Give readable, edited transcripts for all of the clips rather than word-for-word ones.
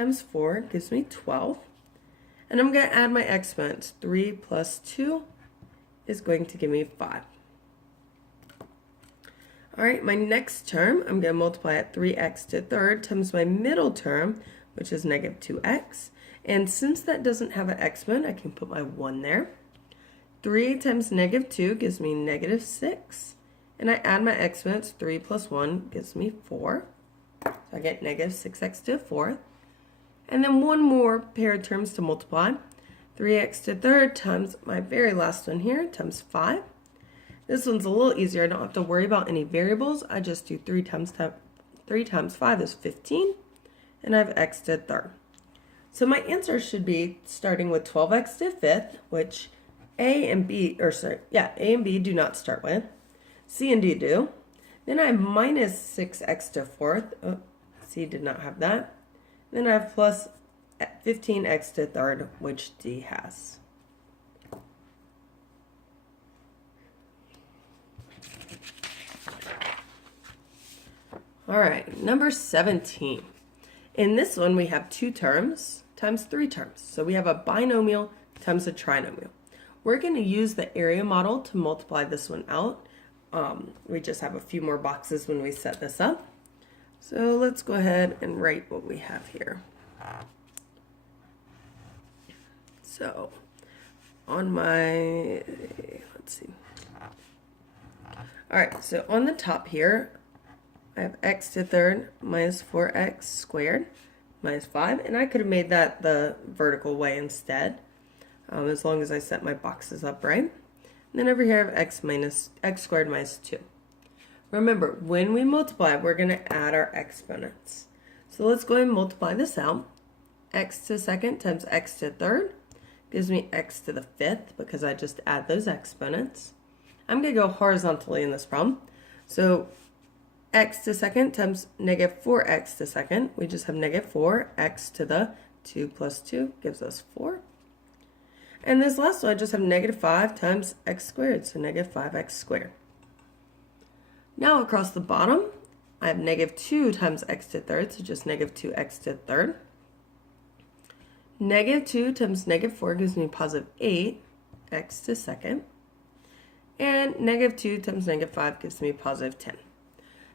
times 4 gives me 12. And I'm going to add my exponents. 3 plus 2 is going to give me 5. All right, my next term, I'm going to multiply at 3x to the third times my middle term, which is negative 2x. And since that doesn't have an exponent, I can put my 1 there. 3 times negative 2 gives me negative 6. And I add my exponents. 3 plus 1 gives me 4. So I get negative 6x to the fourth. And then one more pair of terms to multiply. 3x to the third times my very last one here, times 5. This one's a little easier. I don't have to worry about any variables. I just do 3 times 5 is 15. And I have x to the third. So my answer should be starting with 12x to the fifth, which A and B do not start with. C and D do. Then I have minus 6x to the fourth. Oh, C did not have that. Then I have plus 15x to the third, which D has. All right, number 17. In this one, we have 2 terms times 3 terms. So we have a binomial times a trinomial. We're going to use the area model to multiply this one out. We just have a few more boxes when we set this up. So let's go ahead and write what we have here. So on my, let's see. All right, so on the top here, I have x to the third minus 4x squared minus 5. And I could have made that the vertical way instead, as long as I set my boxes up right. And then over here I have x squared minus 2. Remember, when we multiply, we're going to add our exponents. So let's go ahead and multiply this out. X to the second times x to the third gives me x to the fifth because I just add those exponents. I'm going to go horizontally in this problem. So x to the second times negative 4x to the second. We just have negative 4. X to the 2 plus 2 gives us 4. And this last one, I just have negative 5 times x squared, so negative 5x squared. Now across the bottom, I have negative 2 times x to the third, so just negative 2x to the third. Negative 2 times negative 4 gives me positive 8, x to the second. And negative 2 times negative 5 gives me positive 10.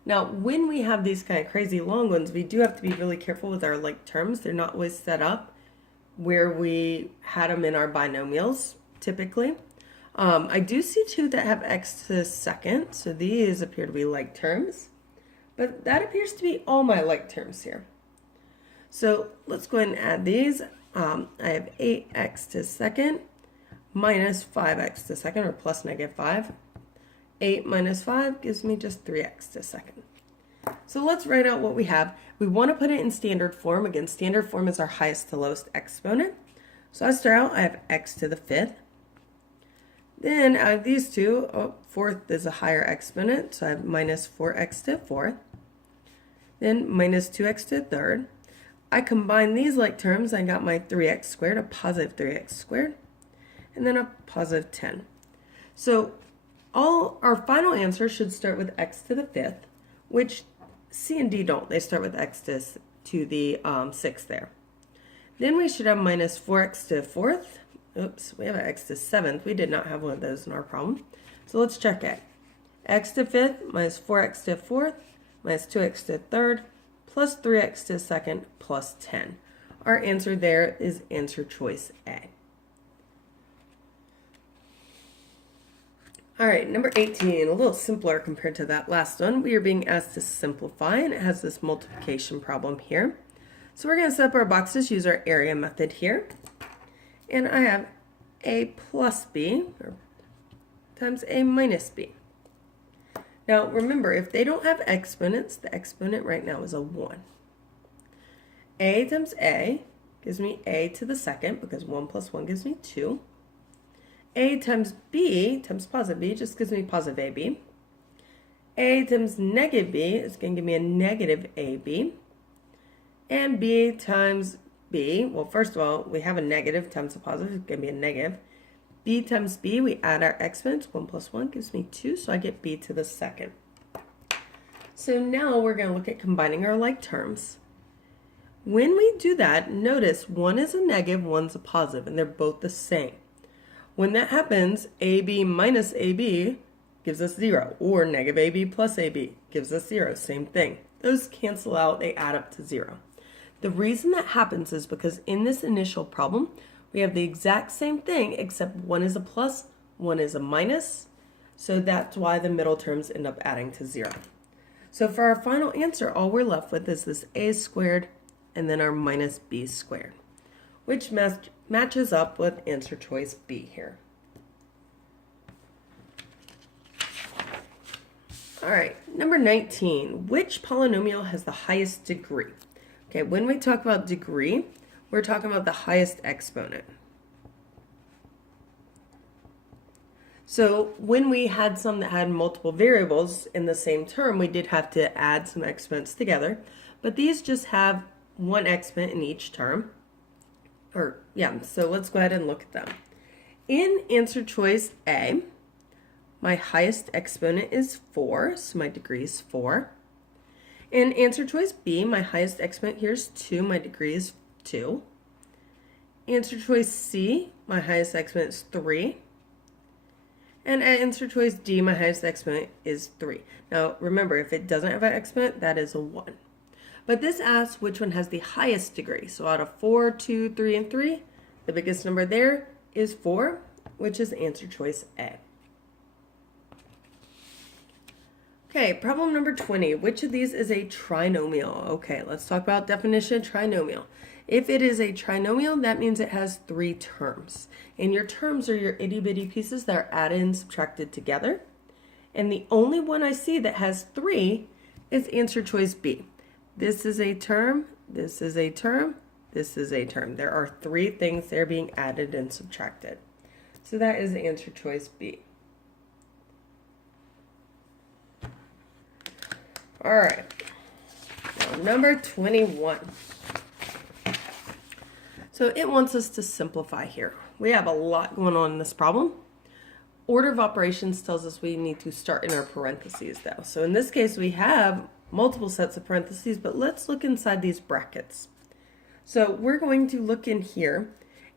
Now, when we have these kind of crazy long ones, we do have to be really careful with our like terms. They're not always set up where we had them in our binomials, typically. I do see 2 that have x to the second, so these appear to be like terms. But that appears to be all my like terms here. So let's go ahead and add these. I have 8x to the second minus 5x to the second, or plus negative 5. 8 minus 5 gives me just 3x to the second. So let's write out what we have. We want to put it in standard form. Again, standard form is our highest to lowest exponent. So I start out, I have x to the fifth. Then out of these two, fourth is a higher exponent, so I have minus 4x to the fourth. Then minus 2x to the third. I combine these like terms, I got my 3x squared, a positive 3x squared, and then a positive 10. So all our final answer should start with x to the fifth, which C and D don't. They start with x to the sixth there. Then we should have minus 4x to the fourth. Oops, we have an x to the seventh. We did not have one of those in our problem. So let's check it. X to the fifth minus 4x to the fourth minus 2x to the third plus 3x to the second plus 10. Our answer there is answer choice A. All right, number 18, a little simpler compared to that last one. We are being asked to simplify, and it has this multiplication problem here. So we're going to set up our boxes, use our area method here. And I have a plus b times a minus b. Now remember, if they don't have exponents, the exponent right now is a 1. A times a gives me a to the second, because 1 plus 1 gives me 2. A times b times positive b just gives me positive ab. A times negative b is going to give me a negative ab. And b times b, well, first of all, we have a negative times a positive, it's going to be a negative. B times b, we add our exponents. 1 plus 1 gives me 2, so I get b to the second. So now we're going to look at combining our like terms. When we do that, notice one is a negative, one's a positive, and they're both the same. When that happens, AB minus AB gives us 0, or negative AB plus AB gives us 0, same thing. Those cancel out, they add up to 0. The reason that happens is because in this initial problem, we have the exact same thing, except one is a plus, one is a minus, so that's why the middle terms end up adding to 0. So for our final answer, all we're left with is this a squared and then our minus b squared, which matches up with answer choice B here. All right, number 19, which polynomial has the highest degree? Okay, when we talk about degree, we're talking about the highest exponent. So when we had some that had multiple variables in the same term, we did have to add some exponents together, but these just have one exponent in each term. So let's go ahead and look at them. In answer choice A, my highest exponent is 4, so my degree is 4. In answer choice B, my highest exponent here is 2, my degree is 2. Answer choice C, my highest exponent is 3. And at answer choice D, my highest exponent is 3. Now remember, if it doesn't have an exponent, that is a 1. But this asks which one has the highest degree. So out of 4, 2, 3, and 3, the biggest number there is 4, which is answer choice A. Okay, problem number 20. Which of these is a trinomial? Okay, let's talk about definition of trinomial. If it is a trinomial, that means it has 3 terms. And your terms are your itty-bitty pieces that are added and subtracted together. And the only one I see that has 3 is answer choice B. This is a term, this is a term, this is a term. There are 3 things that are being added and subtracted. So that is answer choice B. All right, now number 21. So it wants us to simplify here. We have a lot going on in this problem. Order of operations tells us we need to start in our parentheses though. So in this case, we have multiple sets of parentheses, but let's look inside these brackets. So we're going to look in here,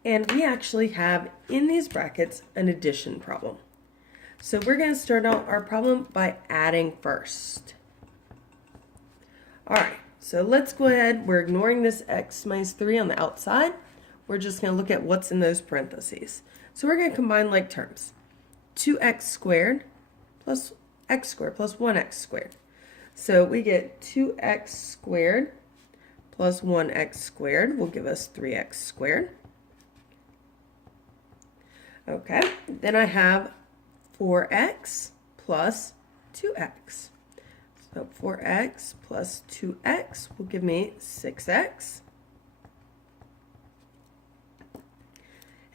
and we actually have in these brackets an addition problem. So we're going to start out our problem by adding first. All right, so let's go ahead. We're ignoring this x minus 3 on the outside. We're just going to look at what's in those parentheses. So we're going to combine like terms. 2x squared plus x squared plus 1x squared. So we get 2x squared plus 1x squared will give us 3x squared. Okay, then I have 4x plus 2x. So 4x plus 2x will give me 6x.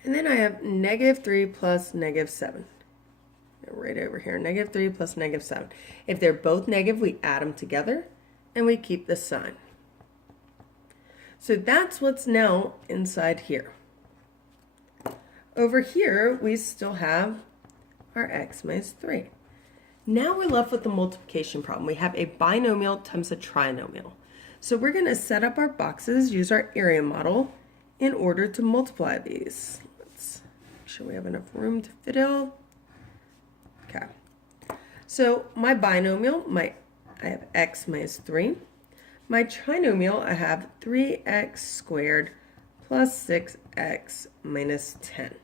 And then I have negative 3 plus negative 7. Right over here, negative 3 plus negative 7. If they're both negative, we add them together, and we keep the sign. So that's what's now inside here. Over here, we still have our x minus 3. Now we're left with the multiplication problem. We have a binomial times a trinomial. So we're going to set up our boxes, use our area model in order to multiply these. Let's make sure we have enough room to fit in. Okay. So my binomial, I have x minus 3. My trinomial, I have 3x squared plus 6x minus 10.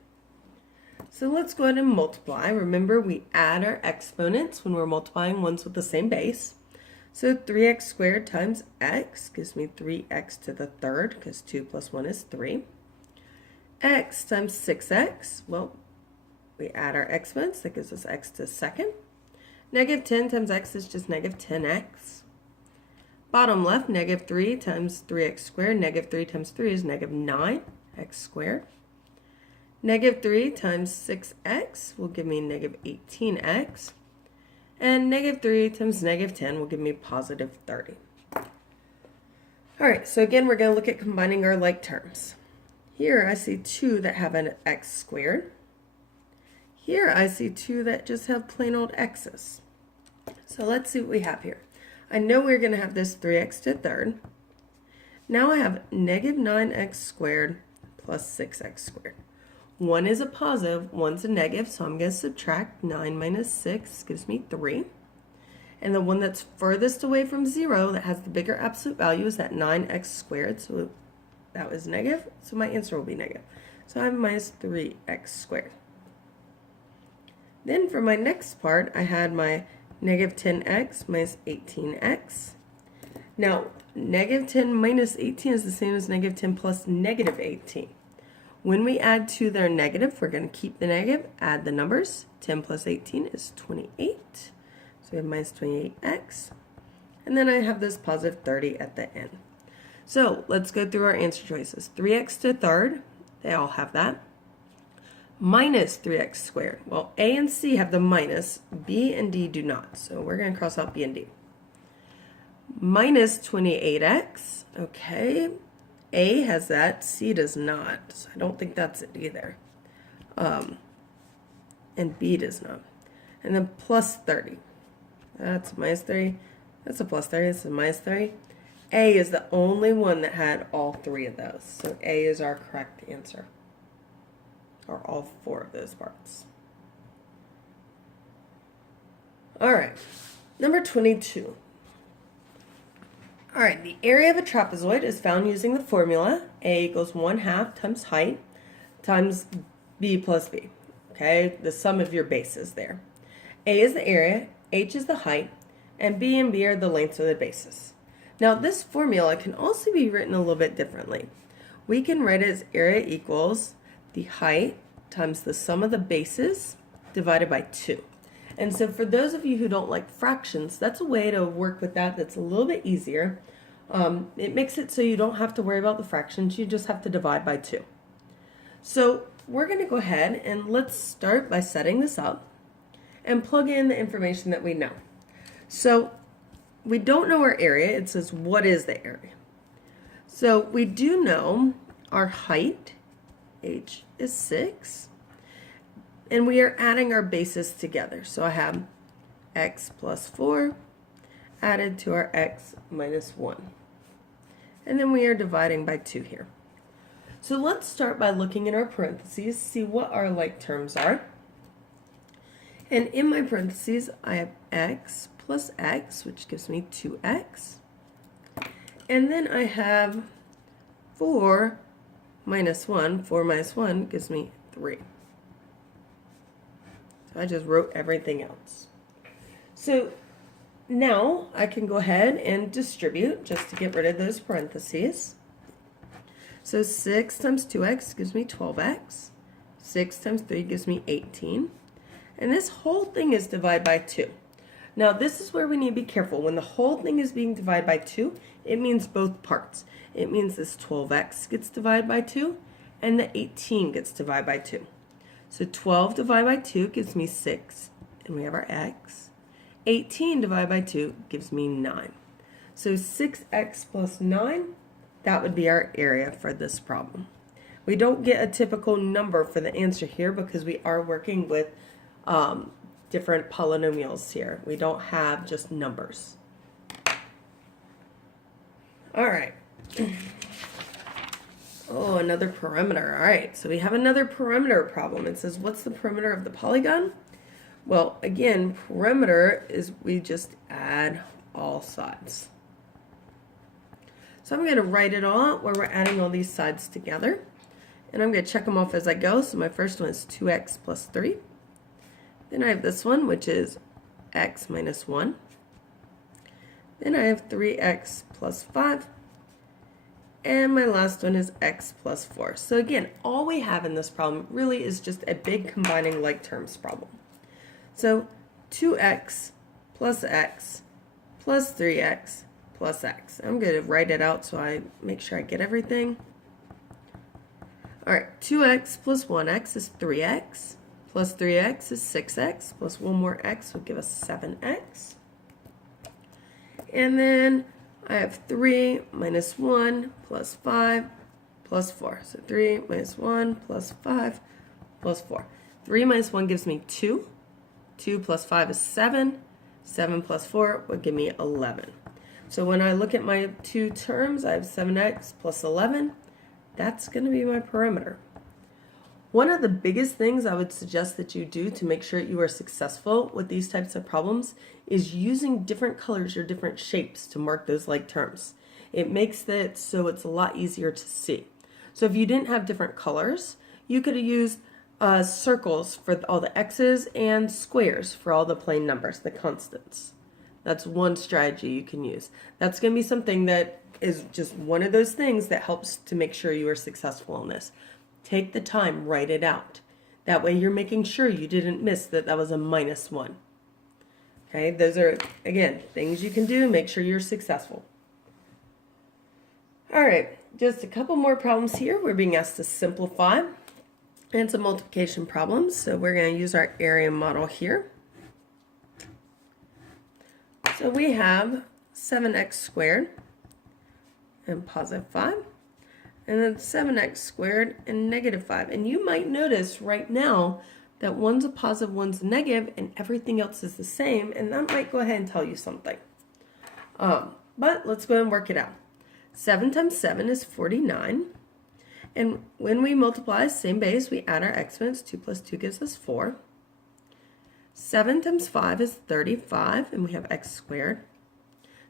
So let's go ahead and multiply. Remember, we add our exponents when we're multiplying ones with the same base. So 3x squared times x gives me 3x to the third, because 2 plus 1 is 3. X times 6x, well, we add our exponents. That gives us x to the second. Negative 10 times x is just negative 10x. Bottom left, negative 3 times 3x squared. Negative 3 times 3 is negative 9x squared. Negative 3 times 6x will give me negative 18x. And negative 3 times negative 10 will give me positive 30. All right, so again, we're going to look at combining our like terms. Here I see 2 that have an x squared. Here I see 2 that just have plain old x's. So let's see what we have here. I know we're going to have this 3x to the third. Now I have negative 9x squared plus 6x squared. One is a positive, one's a negative, so I'm going to subtract. 9 minus 6 gives me 3. And the one that's furthest away from 0, that has the bigger absolute value, is that 9x squared. So that was negative, so my answer will be negative. So I have minus 3x squared. Then for my next part, I had my negative 10x minus 18x. Now, negative 10 minus 18 is the same as negative 10 plus negative 18. When we add to their negative, we're going to keep the negative, add the numbers. 10 plus 18 is 28. So we have minus 28x. And then I have this positive 30 at the end. So let's go through our answer choices. 3x to the third, they all have that. Minus 3x squared. Well, A and C have the minus, B and D do not. So we're going to cross out B and D. Minus 28x, okay. A has that, C does not. So I don't think that's it either. And B does not. And then plus 30. That's minus 30. That's a plus 30. That's a minus 30. A is the only one that had all three of those. So A is our correct answer. Or all four of those parts. All right. Number 22. All right, the area of a trapezoid is found using the formula A equals 1/2 times height times B plus B. Okay, the sum of your bases there. A is the area, H is the height, and B are the lengths of the bases. Now this formula can also be written a little bit differently. We can write it as area equals the height times the sum of the bases divided by 2. And so for those of you who don't like fractions, that's a way to work with that that's a little bit easier. It makes it so you don't have to worry about the fractions, you just have to divide by 2. So we're going to go ahead and let's start by setting this up and plug in the information that we know. So we don't know our area, it says what is the area. So we do know our height, H is 6. And we are adding our bases together. So I have x plus 4 added to our x minus 1. And then we are dividing by 2 here. So let's start by looking at our parentheses, see what our like terms are. And in my parentheses, I have x plus x, which gives me 2x. And then I have 4 minus 1. 4 minus 1 gives me 3. I just wrote everything else. So now I can go ahead and distribute just to get rid of those parentheses. So 6 times 2x gives me 12x. 6 times 3 gives me 18. And this whole thing is divided by 2. Now this is where we need to be careful. When the whole thing is being divided by 2, it means both parts. It means this 12x gets divided by 2 and the 18 gets divided by 2. So 12 divided by 2 gives me 6, and we have our x. 18 divided by 2 gives me 9. So 6x plus 9, that would be our area for this problem. We don't get a typical number for the answer here because we are working with different polynomials here. We don't have just numbers. All right. Oh, another perimeter. All right, so we have another perimeter problem. It says, what's the perimeter of the polygon? Well, again, perimeter is we just add all sides. So I'm going to write it all out where we're adding all these sides together. And I'm going to check them off as I go. So my first one is 2x plus 3. Then I have this one, which is x minus 1. Then I have 3x plus 5. And my last one is x plus 4. So again, all we have in this problem really is just a big combining like terms problem. So 2x plus x plus 3x plus x. I'm going to write it out so I make sure I get everything. All right, 2x plus 1x is 3x, plus 3x is 6x, plus one more x will give us 7x. And then I have 3 minus 1 plus 5 plus 4. So 3 minus 1 plus 5 plus 4. 3 minus 1 gives me 2. 2 plus 5 is 7. 7 plus 4 would give me 11. So when I look at my two terms, I have 7x plus 11. That's going to be my perimeter. One of the biggest things I would suggest that you do to make sure you are successful with these types of problems is using different colors or different shapes to mark those like terms. It makes it so it's a lot easier to see. So if you didn't have different colors, you could have used circles for all the x's and squares for all the plain numbers, the constants. That's one strategy you can use. That's going to be something that is just one of those things that helps to make sure you are successful in this. Take the time, write it out. That way you're making sure you didn't miss that was a -1. Okay, those are, again, things you can do. Make sure you're successful. All right, just a couple more problems here. We're being asked to simplify. And some multiplication problems. So we're going to use our area model here. So we have 7x squared and positive 5. And then 7x squared and negative 5. And you might notice right now that one's a positive, one's a negative, and everything else is the same. And that might go ahead and tell you something. But let's go ahead and work it out. 7 times 7 is 49. And when we multiply, same base, we add our exponents. 2 plus 2 gives us 4. 7 times 5 is 35, and we have x squared.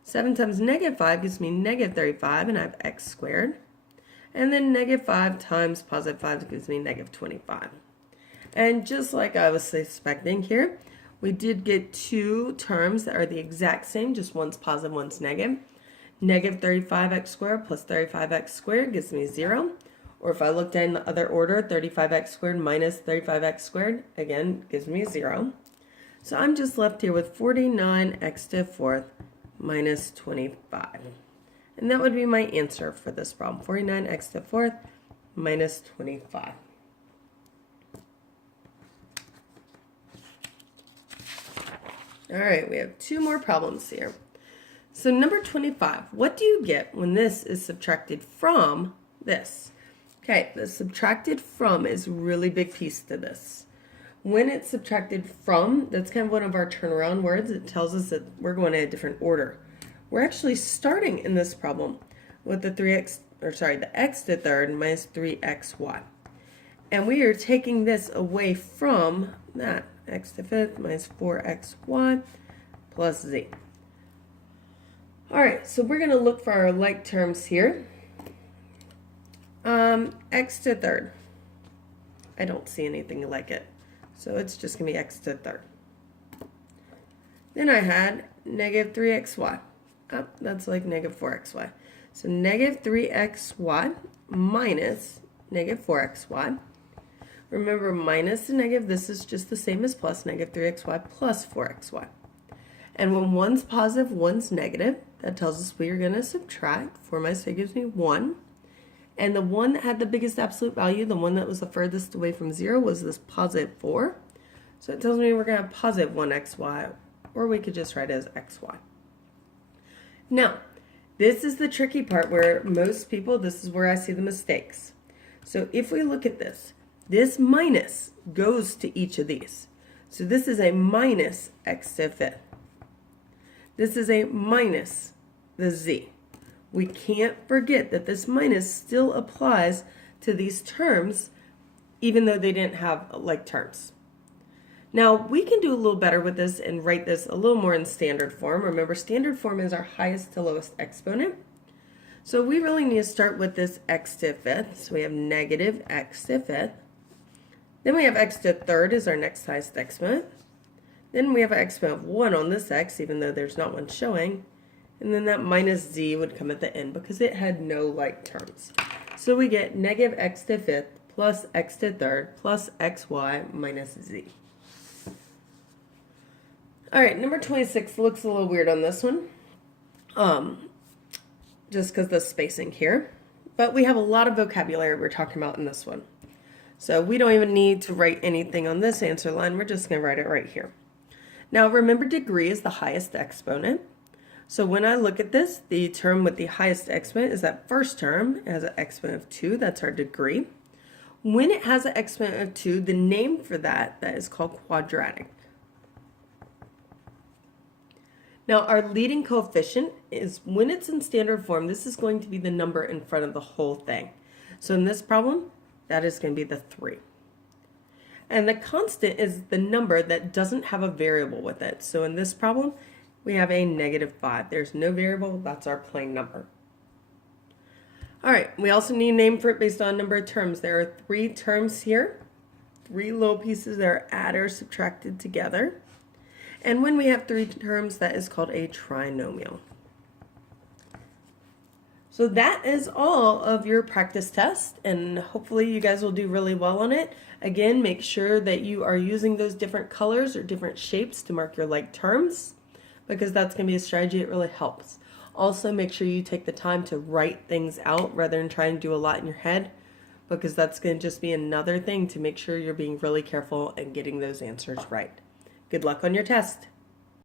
7 times negative 5 gives me negative 35, and I have x squared. And then negative 5 times positive 5 gives me negative 25. And just like I was suspecting here, we did get two terms that are the exact same, just one's positive, one's negative. Negative 35x squared plus 35x squared gives me 0. Or if I looked in the other order, 35x squared minus 35x squared, again, gives me 0. So I'm just left here with 49x to the fourth minus 25. And that would be my answer for this problem, 49x to the fourth minus 25. All right, we have two more problems here. So number 25, what do you get when this is subtracted from this? Okay, the subtracted from is a really big piece to this. When it's subtracted from, that's kind of one of our turnaround words. It tells us that we're going in a different order. We're actually starting in this problem with the x to the third minus 3xy. And we are taking this away from that, x to the fifth minus 4xy plus z. All right, so we're going to look for our like terms here. X to the third. I don't see anything like it. So it's just going to be x to the third. Then I had negative 3xy. Oh, that's like negative 4xy. So negative 3xy minus negative 4xy. Remember, minus and negative, this is just the same as plus, negative 3xy plus 4xy. And when one's positive, one's negative, that tells us we are going to subtract. 4 minus 3 gives me 1. And the one that had the biggest absolute value, the one that was the furthest away from 0, was this positive 4. So it tells me we're going to have positive 1xy, or we could just write it as xy. Now, this is the tricky part where most people, this is where I see the mistakes. So if we look at this, this minus goes to each of these. So this is a minus x to the fifth. This is a minus the z. We can't forget that this minus still applies to these terms, even though they didn't have like terms. Now, we can do a little better with this and write this a little more in standard form. Remember, standard form is our highest to lowest exponent. So we really need to start with this x to the fifth. So we have negative x to the fifth. Then we have x to the third is our next highest exponent. Then we have an exponent of 1 on this x, even though there's not one showing. And then that minus z would come at the end because it had no like terms. So we get negative x to the fifth plus x to the third plus xy minus z. All right, number 26 looks a little weird on this one, just because the spacing here. But we have a lot of vocabulary we're talking about in this one. So we don't even need to write anything on this answer line. We're just going to write it right here. Now remember, degree is the highest exponent. So when I look at this, the term with the highest exponent is that first term. It has an exponent of 2. That's our degree. When it has an exponent of 2, the name for that is called quadratic. Now, our leading coefficient is, when it's in standard form, this is going to be the number in front of the whole thing. So in this problem, that is going to be the 3. And the constant is the number that doesn't have a variable with it. So in this problem, we have a -5. There's no variable, that's our plain number. All right, we also need a name for it based on number of terms. There are 3 terms here, 3 little pieces that are added or subtracted together. And when we have 3 terms, that is called a trinomial. So that is all of your practice test, and hopefully you guys will do really well on it. Again, make sure that you are using those different colors or different shapes to mark your like terms, because that's going to be a strategy that really helps. Also, make sure you take the time to write things out rather than trying to do a lot in your head, because that's going to just be another thing to make sure you're being really careful and getting those answers right. Good luck on your test.